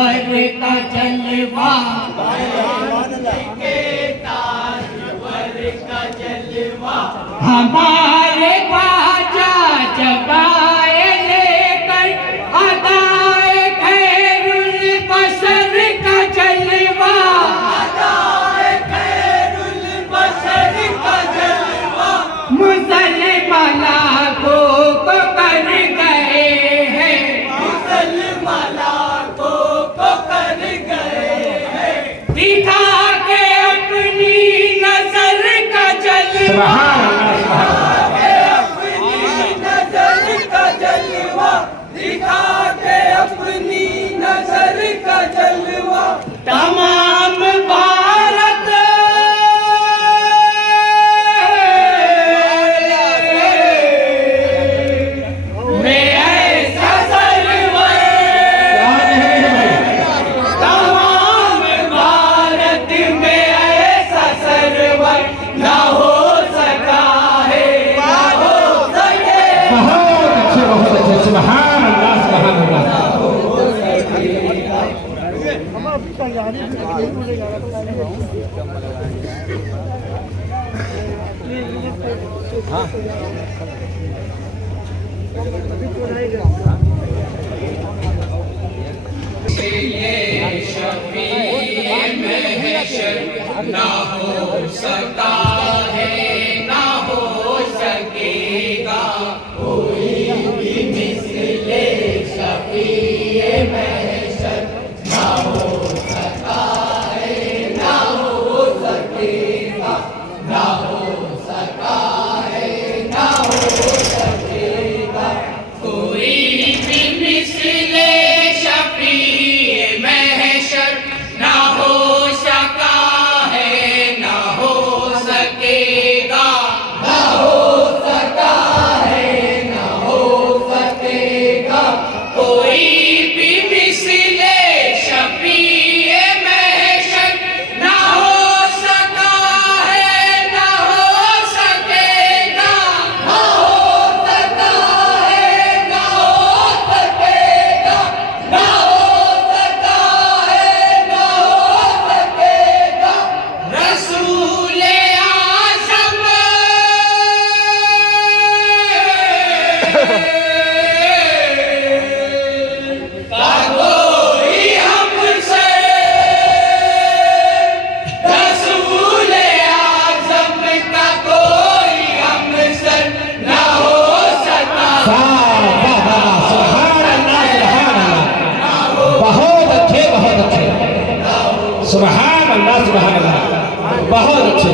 वर का जलवा हमारे ख्वाजा जगाए लेकर अदाए खैरुल बशर का जलवा मुसलमान लाखों को कर गए हैं दिखा के अपनी नजर का जलवा तमाम भारत में ऐसा सरवर तमाम भारत में ऐसा सरवर ना हो सका है ना हो सके बहुत अच्छे सुभान अल्लाह सुभान अल्लाह ना हो सका है ना हो सकेगा कोई भी मिसले शफीए महशर ना हो सका है ना हो सकेगा ना हो सका है ना हो सकेगा कोई भी मिसले शफीए महशर ना हो सका है ना हो सकेगा ना हो सका है ना हो सकेगा कोई भी मिसले शफीए महशर ना हो सका है ना हो सकेगा ना हो सका है ना हो सकेगा ना हो सका है ना हो सकेगा रसूल आज़म का कोई हमसे रसूल आज़म का कोई हमसे ना हो सका सुभान अल्लाह बहुत अच्छे सुभान अल्लाह सुभान अल्लाह बहुत अच्छे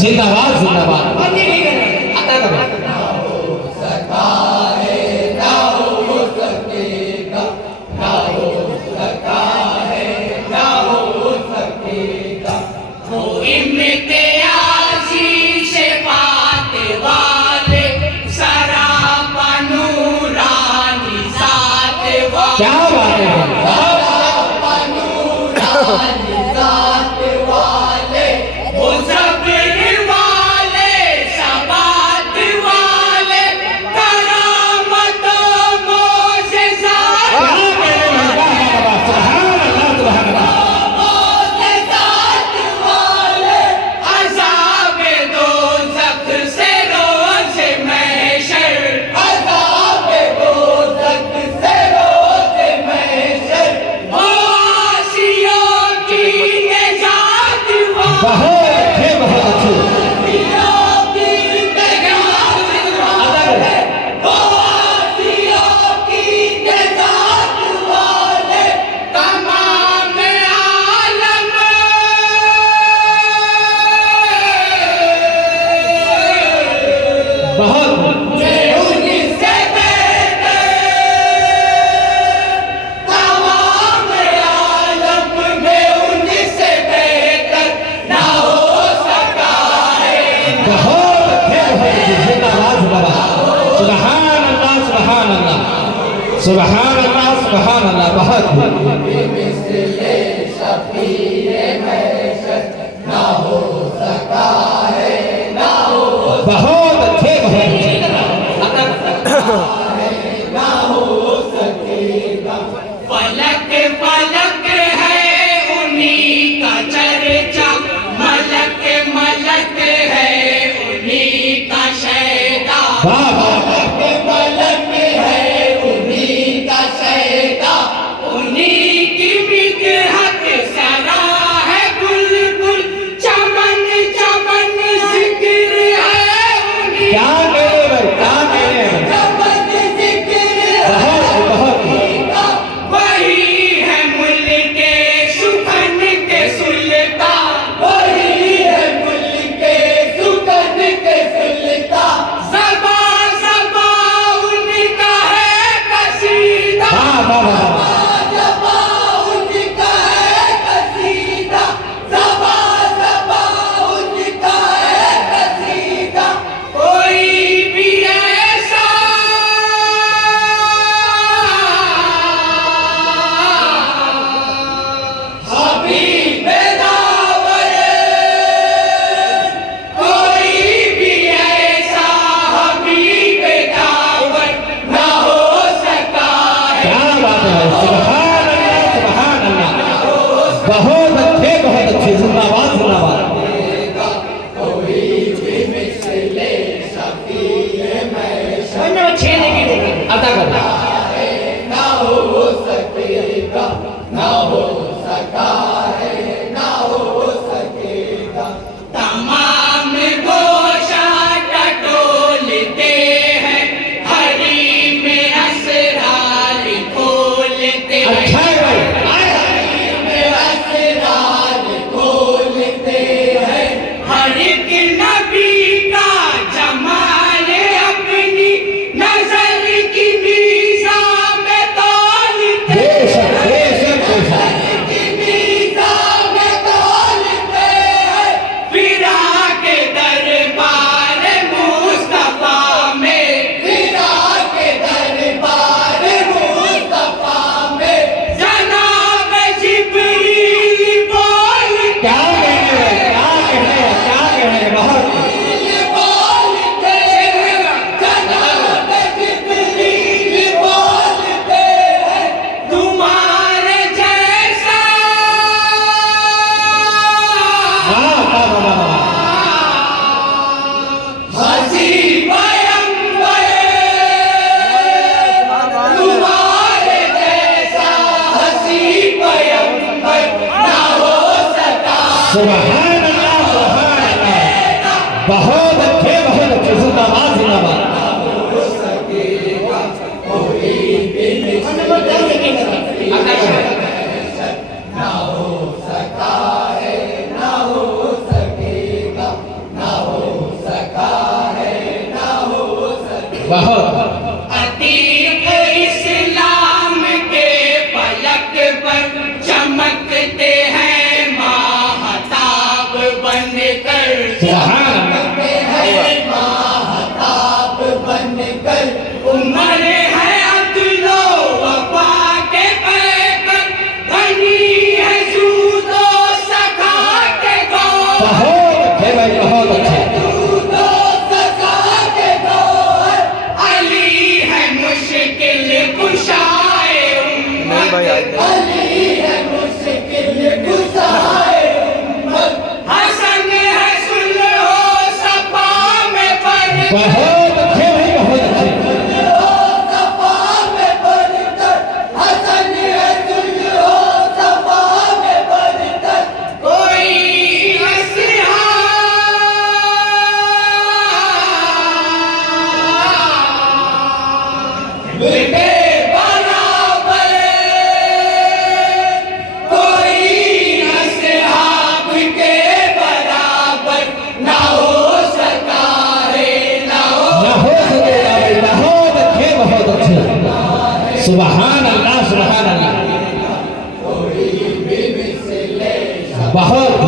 जिंदाबाद जिंदाबाद इम्तियाज़ी शफ़ाअत वाले सरापा नूरानी ज़ात वाले क्या बात है ज़ात वाले वो सब्र वाले सबात वाले करामतों मोज़ेज़ात मोज़ेज़ात वाले अज़ाब दोज़ख से रोज़ महशर अज़ाब दोज़ख से रोज़ महशर आसियों की निजात वाले बहुत अच्छे आसियों की निजात वाले आसियों की निजात वाले तमाम आलम बहुत में उनसे बेहतर तमाम आलम में उनसे बेहतर ना हो सका है बहुत अच्छे जिंदाबाद जिंदाबाद सुभान अल्लाह सुभान अल्लाह सुभान अल्लाह सुभान अल्लाह बहुत मिसले शफीए महशर ना हो सका है ना हो बहुत अच्छे ना हो सकेगा फलक चर्चा मलक मलक है उन्हीं का शैदा। मलक मलक है उन्हीं का शैदा। उन्हीं की मिदहत सरा है बुलबुल चमन चमन जिक्र है उन्हीं। क्या मेरे भाई, क्या मेरे चमन जिक्र है बहुत उन्हीं का। वही है मुल्के सुखन के सुल्तान। वही है मुल्के सुखन के सुल्तान। ज़बा ज़बा उनका है कसीदा। ज़बा उनका है कसीदा। ज़बा ज़बा उनका है कसीदा। कोई भी ऐसा हबीब दावर, कोई भी ऐसा हबीब दावर ना हो सका है। क्या बात है, सुभान अल्लाह, बहुत अच्छे, जिंदाबाद जिंदाबाद। अदा कर ना हो सकेगा, ना हो सका है, ना हो सकेगा। तमाम गोशा टटोलते हैं, हरी में असरार खोलते हैं। अच्छा है भाई, हरी में असरार खोलते हैं। हर एक नबी का जमाल अपनी नजर की निज़ाम में तौलते बेशक हैं। बेशक बेशक। की निज़ाम में तौलते हैं। फिरा के दरबार मुस्तफा में, फिरा के दरबार मुस्तफा में जनाब जिब्रील बोलते क्या कहने हैं, क्या कहने हैं, क्या कहने हैं, बहुत बोलते जनाब जिब्रील बोलते हैं। तुम्हारे जैसा वाह। हसी पैगंबर, तुम्हारे जैसा हसी पैगंबर ना हो सका। सुभान अल्लाह, बहुत अच्छे, जिंदाबाद जिंदाबाद। बहुत अतीक इस्लाम के पलक पर चमकते हैं माहताब बनकर। सुभान चमकते हैं माहताब बनकर। उमर है अदलो वफा के पैकर, बनी है जूदो सखा के गौर। बहुत अच्छे भाई, बहुत अच्छे। जूदो सखा के गौर। अली है मुश्किल कुशाए उम्मत। अली है मुश्किल कुशाए उम्मत। हसन है सुलहो सफा में बरकत। बहुत अच्छे भाई, बहुत अच्छे। सफा में बरकत। हसन है सुलहो सफा में बरकत। कोई असहा मिलके बराबर, कोई असहाब के बराबर ना हो सका है, ना हो ना हो सकेगा भाई, बहुत अच्छे। सुभान अल्लाह, सुभान अल्लाह, बहुत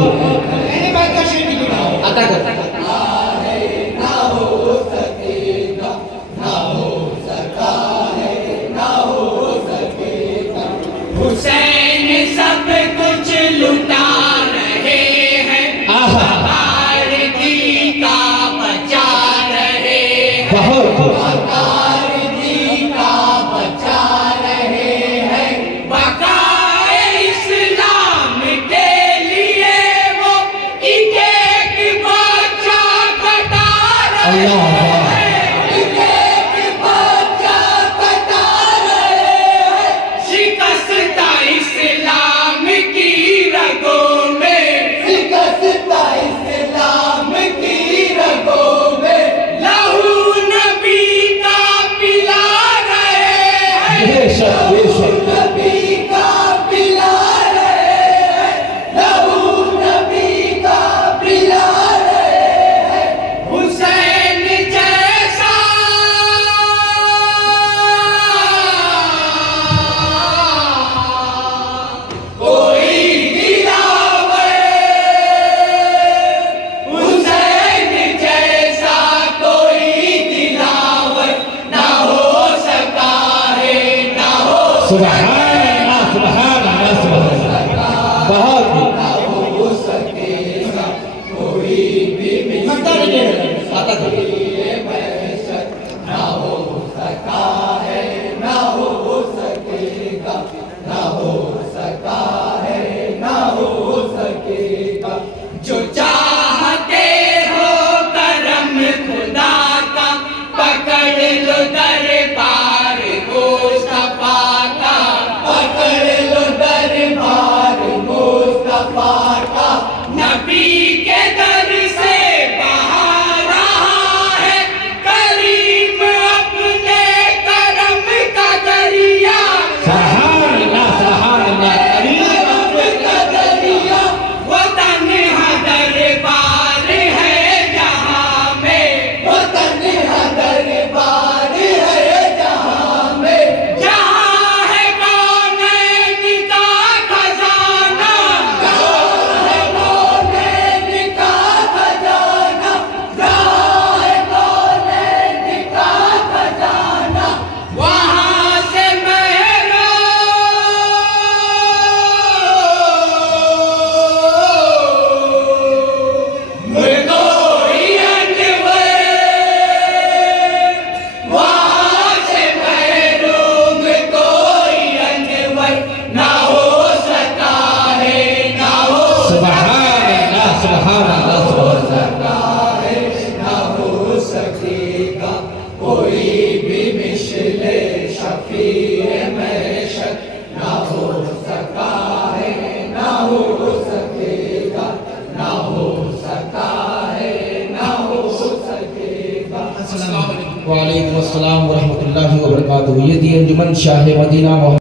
अदा कर। हुसैन सब कुछ लुटा रहे हैं, आहा। कारगी का बचा रहे हैं। बहुत कारगी का बचा रहे हैं। बकाए इस्लाम के लिए अल्लाह अल्लाह। शिकस्त इस्लाम की रगों में, शिकस्त इस्लाम की रगों में, लहू नबी का पिला रहे हैं, बेशक बेशक नबी का पिला रहे हैं, लहू नबी का पिला रहे हैं। हुसैन जैसा कोई दिलावर, हुसैन जैसा कोई दिलावर ना हो सका है, ना हो सुभान अल्लाह सुभान अल्लाह सुभान अल्लाह। बहुत ही सकेगा कोई भी आता था ना हो सका है, ना हो सकेगा, ना हो सका है, ना हो सकेगा। जो चाहते हो करम खुदा का, पकड़ लो दरबार मुस्तफा का, पकड़ लो दरबार मुस्तफा का। नबी के दर से बहा रहा है करीम अपने करम का दरिया, सुभान अल्लाह सुभान अल्लाह। करम का दरिया। वतन दरबार है जहाँ में, वतन दरबार है जहाँ में, जहाँ है कौनैन का खजाना, जहाँ है कौनैन का खजाना, जहाँ है कौनैन का खजाना। वहाँ से कोई अनवर, वहाँ से महरूम कोई अनवर ना हो सका है, ना हो सुभान अल्लाह सुभान अल्लाह सुभान अल्लाह। सका है, ना हो सकेगा कोई भी मिसले शफीए महशर, ना हो सका है, ना हो सकेगा, ना हो सका है, ना हो सकेगा। वालेकुम अस्सलाम व रहमतुल्लाहि व बरकातहू। ये थी अंजुमन शाह मदीना।